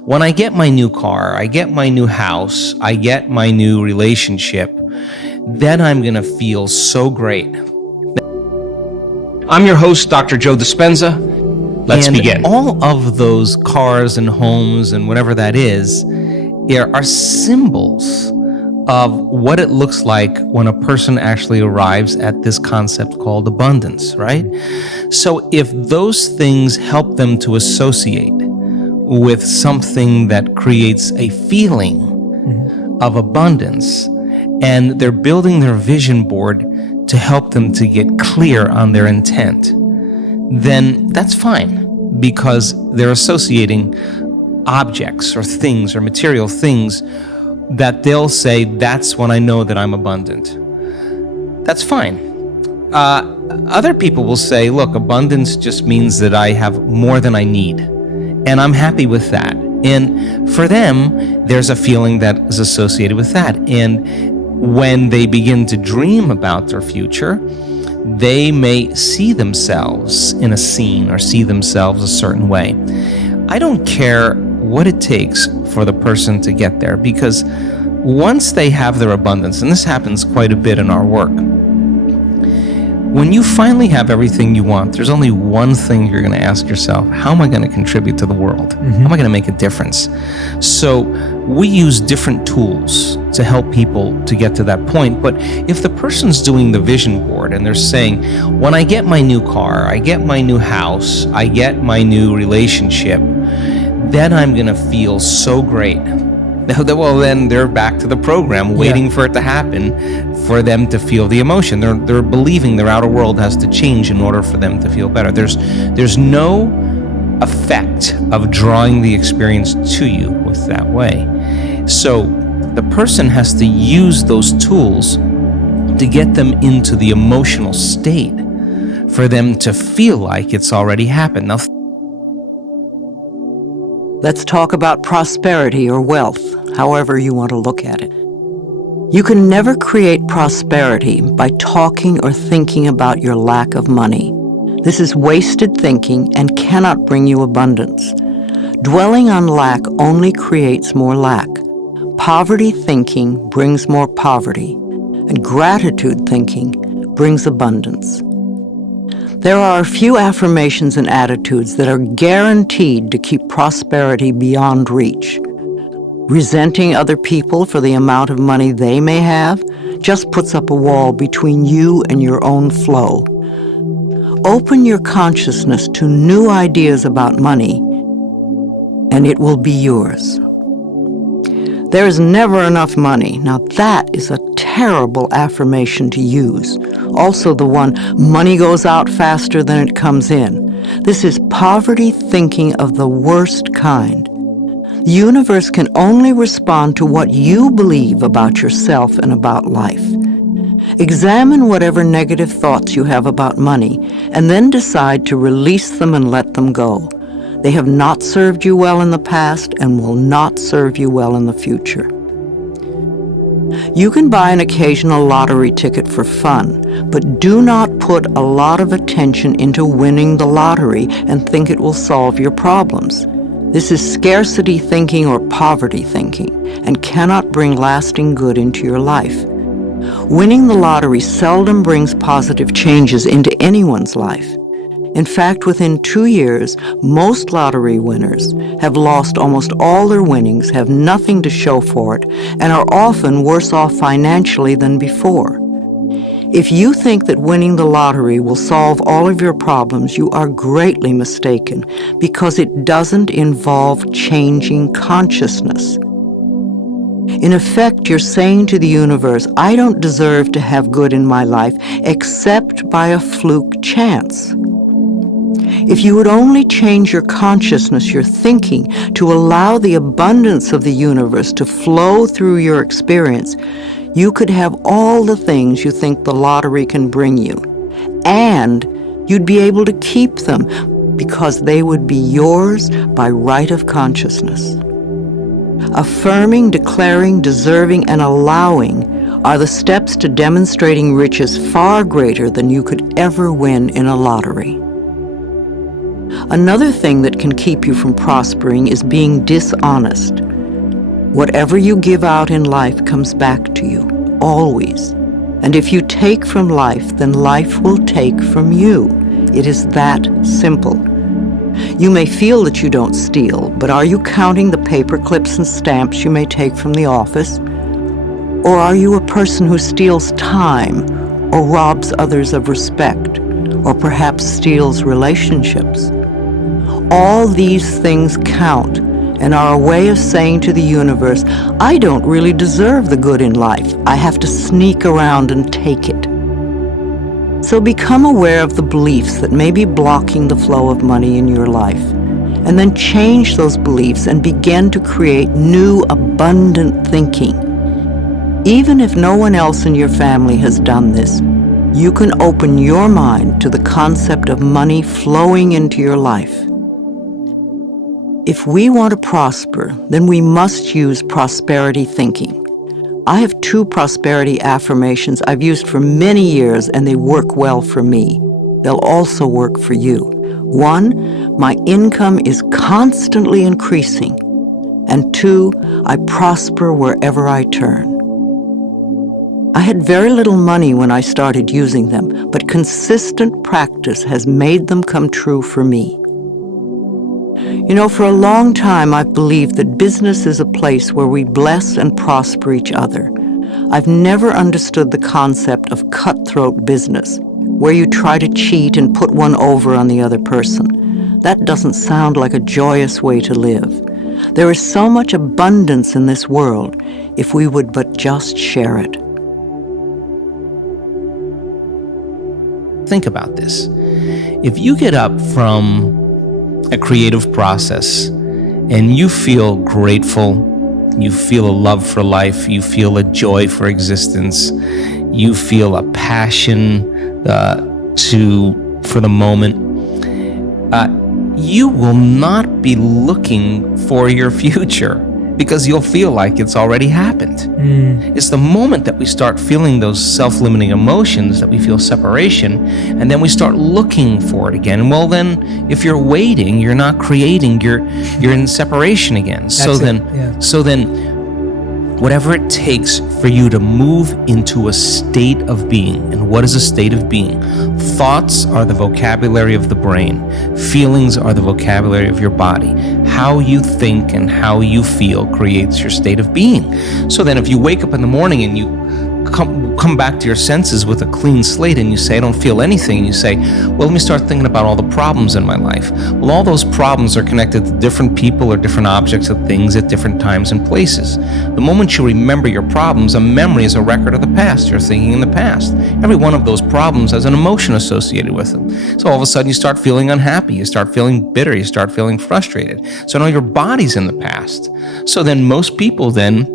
When I get my new car, I get my new house, I get my new relationship, then I'm going to feel so great. I'm your host, Dr. Joe Dispenza. Let's begin. All of those cars and homes and whatever that is, there are symbols of what it looks like when a person actually arrives at this concept called abundance, right? So if those things help them to associate with something that creates a feeling of abundance, and they're building their vision board to help them to get clear on their intent, then that's fine, because they're associating objects or things or material things that they'll say, that's when I know that I'm abundant. That's fine. Other people will say, look, abundance just means that I have more than I need, and I'm happy with that. And for them, there's a feeling that is associated with that. And when they begin to dream about their future, they may see themselves in a scene or see themselves a certain way. I don't care what it takes for the person to get there, because once they have their abundance, and this happens quite a bit in our work, when you finally have everything you want, there's only one thing you're going to ask yourself: how am I going to contribute to the world? How am I going to make a difference? So we use different tools to help people to get to that point. But if the person's doing the vision board and they're saying, when I get my new car, I get my new house, I get my new relationship, then I'm going to feel so great. Well, then they're back to the program, waiting for it to happen for them to feel the emotion. They're believing their outer world has to change in order for them to feel better. There's no effect of drawing the experience to you with that way. So the person has to use those tools to get them into the emotional state for them to feel like it's already happened. Now, let's talk about prosperity or wealth, however you want to look at it. You can never create prosperity by talking or thinking about your lack of money. This is wasted thinking and cannot bring you abundance. Dwelling on lack only creates more lack. Poverty thinking brings more poverty, and gratitude thinking brings abundance. There are a few affirmations and attitudes that are guaranteed to keep prosperity beyond reach. Resenting other people for the amount of money they may have just puts up a wall between you and your own flow. Open your consciousness to new ideas about money, and it will be yours. There is never enough money. Now that is a terrible affirmation to use. Also the one, money goes out faster than it comes in. This is poverty thinking of the worst kind. The universe can only respond to what you believe about yourself and about life. Examine whatever negative thoughts you have about money, and then decide to release them and let them go. They have not served you well in the past and will not serve you well in the future. You can buy an occasional lottery ticket for fun, but do not put a lot of attention into winning the lottery and think it will solve your problems. This is scarcity thinking or poverty thinking and cannot bring lasting good into your life. Winning the lottery seldom brings positive changes into anyone's life. In fact, within 2 years, most lottery winners have lost almost all their winnings, have nothing to show for it, and are often worse off financially than before. If you think that winning the lottery will solve all of your problems, you are greatly mistaken, because it doesn't involve changing consciousness. In effect, you're saying to the universe, I don't deserve to have good in my life except by a fluke chance. If you would only change your consciousness, your thinking, to allow the abundance of the universe to flow through your experience, you could have all the things you think the lottery can bring you. And you'd be able to keep them because they would be yours by right of consciousness. Affirming, declaring, deserving, and allowing are the steps to demonstrating riches far greater than you could ever win in a lottery. Another thing that can keep you from prospering is being dishonest. Whatever you give out in life comes back to you, always. And if you take from life, then life will take from you. It is that simple. You may feel that you don't steal, but are you counting the paper clips and stamps you may take from the office? Or are you a person who steals time, or robs others of respect, or perhaps steals relationships? All these things count and are a way of saying to the universe, I don't really deserve the good in life. I have to sneak around and take it. So become aware of the beliefs that may be blocking the flow of money in your life, and then change those beliefs and begin to create new, abundant thinking. Even if no one else in your family has done this, you can open your mind to the concept of money flowing into your life. If we want to prosper, then we must use prosperity thinking. I have 2 prosperity affirmations I've used for many years, and they work well for me. They'll also work for you. 1, my income is constantly increasing. And 2, I prosper wherever I turn. I had very little money when I started using them, but consistent practice has made them come true for me. You know, for a long time I've believed that business is a place where we bless and prosper each other. I've never understood the concept of cutthroat business, where you try to cheat and put one over on the other person. That doesn't sound like a joyous way to live. There is so much abundance in this world if we would but just share it. Think about this. If you get up from a creative process and you feel grateful, you feel a love for life, you feel a joy for existence, you feel a passion for the moment, you will not be looking for your future because you'll feel like it's already happened. It's the moment that we start feeling those self-limiting emotions, that we feel separation, and then we start looking for it again. Well, then, if you're waiting, you're not creating. You're in separation again. So then, whatever it takes for you to move into a state of being. And what is a state of being? Thoughts are the vocabulary of the brain. Feelings are the vocabulary of your body. How you think and how you feel creates your state of being. So then if you wake up in the morning and you come back to your senses with a clean slate and you say, I don't feel anything, and you say, well, let me start thinking about all the problems in my life. Well, all those problems are connected to different people or different objects or things at different times and places. The moment you remember your problems, a memory is a record of the past. You're thinking in the past. Every one of those problems has an emotion associated with them. So all of a sudden you start feeling unhappy, you start feeling bitter, you start feeling frustrated. So now your body's in the past. So then most people then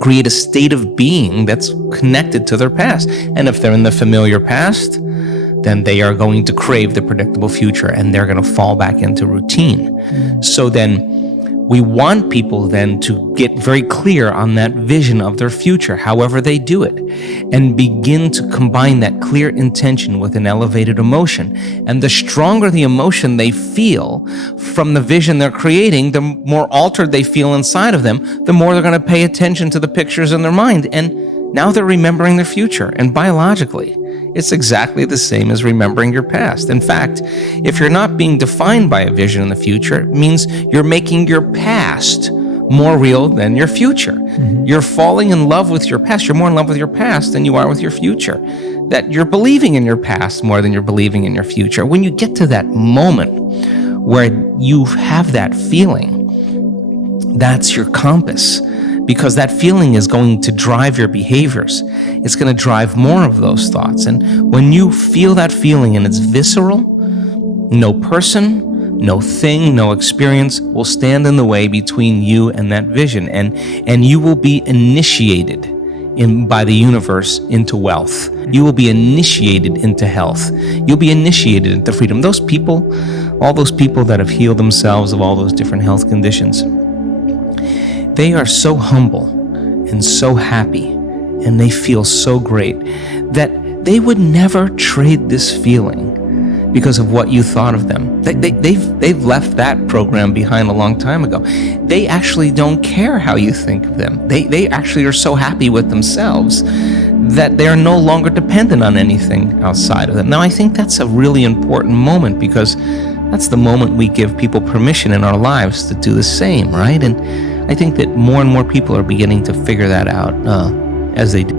create a state of being that's connected to their past. And if they're in the familiar past, then they are going to crave the predictable future and they're going to fall back into routine. So then we want people then to get very clear on that vision of their future, however they do it, and begin to combine that clear intention with an elevated emotion. And the stronger the emotion they feel from the vision they're creating, the more altered they feel inside of them, the more they're going to pay attention to the pictures in their mind. And now they're remembering their future. And biologically, it's exactly the same as remembering your past. In fact, if you're not being defined by a vision in the future, it means you're making your past more real than your future. You're falling in love with your past. You're more in love with your past than you are with your future. That you're believing in your past more than you're believing in your future. When you get to that moment where you have that feeling, that's your compass. Because that feeling is going to drive your behaviors. It's going to drive more of those thoughts. And when you feel that feeling and it's visceral, no person, no thing, no experience will stand in the way between you and that vision. And you will be initiated by the universe into wealth. You will be initiated into health. You'll be initiated into freedom. Those people, all those people that have healed themselves of all those different health conditions, they are so humble and so happy, and they feel so great that they would never trade this feeling because of what you thought of them. They've left that program behind a long time ago. They actually don't care how you think of them. They actually are so happy with themselves that they are no longer dependent on anything outside of them. Now, I think that's a really important moment, because that's the moment we give people permission in our lives to do the same, right? And I think that more and more people are beginning to figure that out as they do.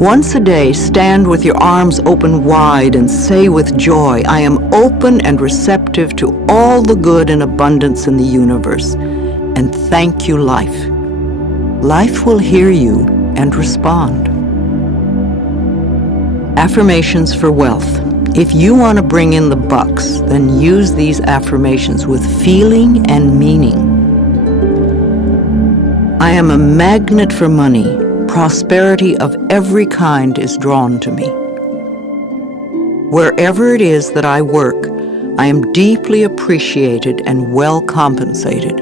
Once a day, stand with your arms open wide and say with joy, I am open and receptive to all the good and abundance in the universe. And thank you, life. Life will hear you and respond. Affirmations for wealth. If you want to bring in the bucks, then use these affirmations with feeling and meaning. I am a magnet for money. Prosperity of every kind is drawn to me. Wherever it is that I work, I am deeply appreciated and well compensated.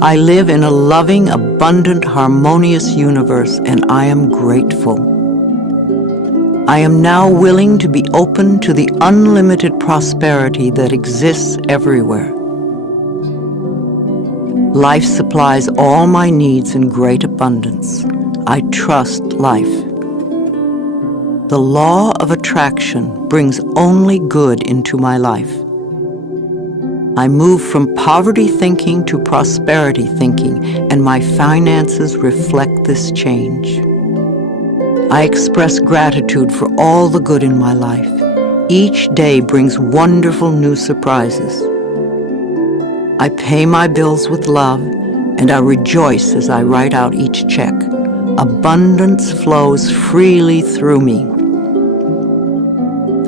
I live in a loving, abundant, harmonious universe, and I am grateful. I am now willing to be open to the unlimited prosperity that exists everywhere. Life supplies all my needs in great abundance. I trust life. The law of attraction brings only good into my life. I move from poverty thinking to prosperity thinking, and my finances reflect this change. I express gratitude for all the good in my life. Each day brings wonderful new surprises. I pay my bills with love, and I rejoice as I write out each check. Abundance flows freely through me.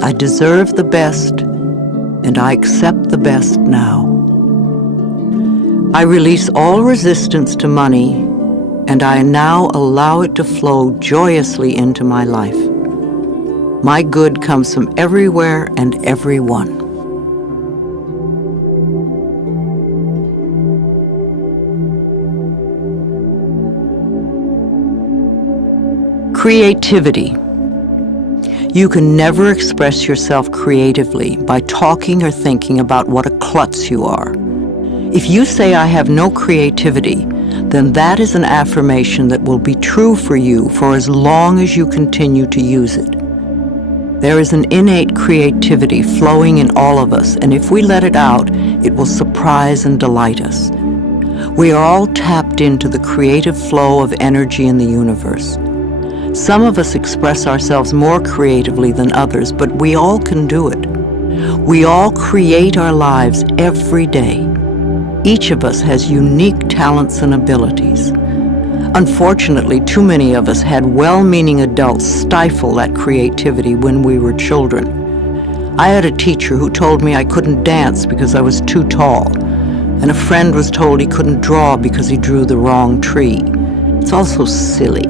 I deserve the best, and I accept the best now. I release all resistance to money, and I now allow it to flow joyously into my life. My good comes from everywhere and everyone. Creativity. You can never express yourself creatively by talking or thinking about what a klutz you are. If you say, I have no creativity, then that is an affirmation that will be true for you for as long as you continue to use it. There is an innate creativity flowing in all of us, and if we let it out, it will surprise and delight us. We are all tapped into the creative flow of energy in the universe. Some of us express ourselves more creatively than others, but we all can do it. We all create our lives every day. Each of us has unique talents and abilities. Unfortunately, too many of us had well-meaning adults stifle that creativity when we were children. I had a teacher who told me I couldn't dance because I was too tall, and a friend was told he couldn't draw because he drew the wrong tree. It's all so silly.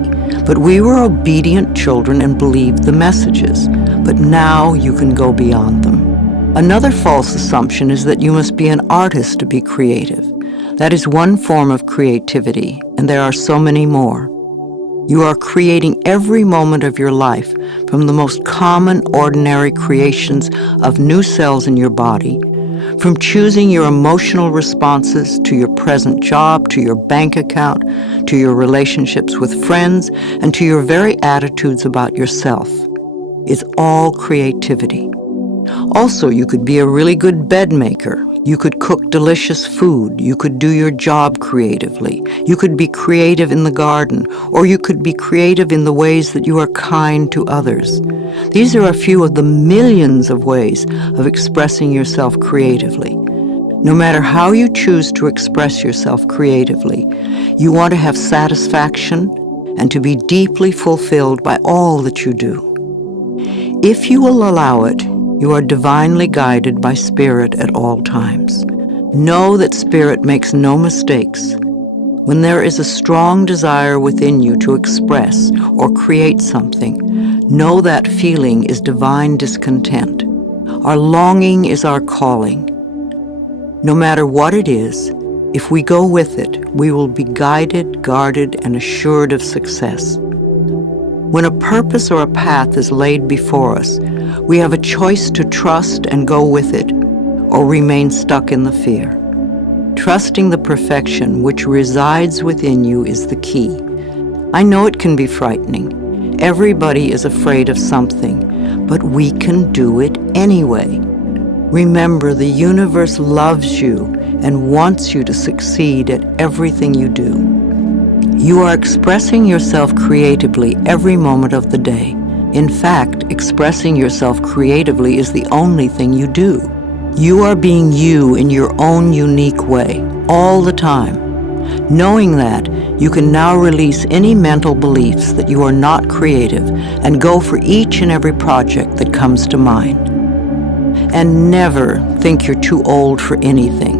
But we were obedient children and believed the messages. But now you can go beyond them. Another false assumption is that you must be an artist to be creative. That is one form of creativity, and there are so many more. You are creating every moment of your life, from the most common, ordinary creations of new cells in your body, from choosing your emotional responses to your present job, to your bank account, to your relationships with friends, and to your very attitudes about yourself. It's all creativity. Also, you could be a really good bed maker. You could cook delicious food. You could do your job creatively. You could be creative in the garden, or you could be creative in the ways that you are kind to others. These are a few of the millions of ways of expressing yourself creatively. No matter how you choose to express yourself creatively, you want to have satisfaction and to be deeply fulfilled by all that you do. If you will allow it, you are divinely guided by Spirit at all times. Know that Spirit makes no mistakes. When there is a strong desire within you to express or create something, know that feeling is divine discontent. Our longing is our calling. No matter what it is, if we go with it, we will be guided, guarded, and assured of success. When a purpose or a path is laid before us, we have a choice to trust and go with it, or remain stuck in the fear. Trusting the perfection which resides within you is the key. I know it can be frightening. Everybody is afraid of something, but we can do it anyway. Remember, the universe loves you and wants you to succeed at everything you do. You are expressing yourself creatively every moment of the day. In fact, expressing yourself creatively is the only thing you do. You are being you in your own unique way, all the time. Knowing that, you can now release any mental beliefs that you are not creative and go for each and every project that comes to mind. And never think you're too old for anything.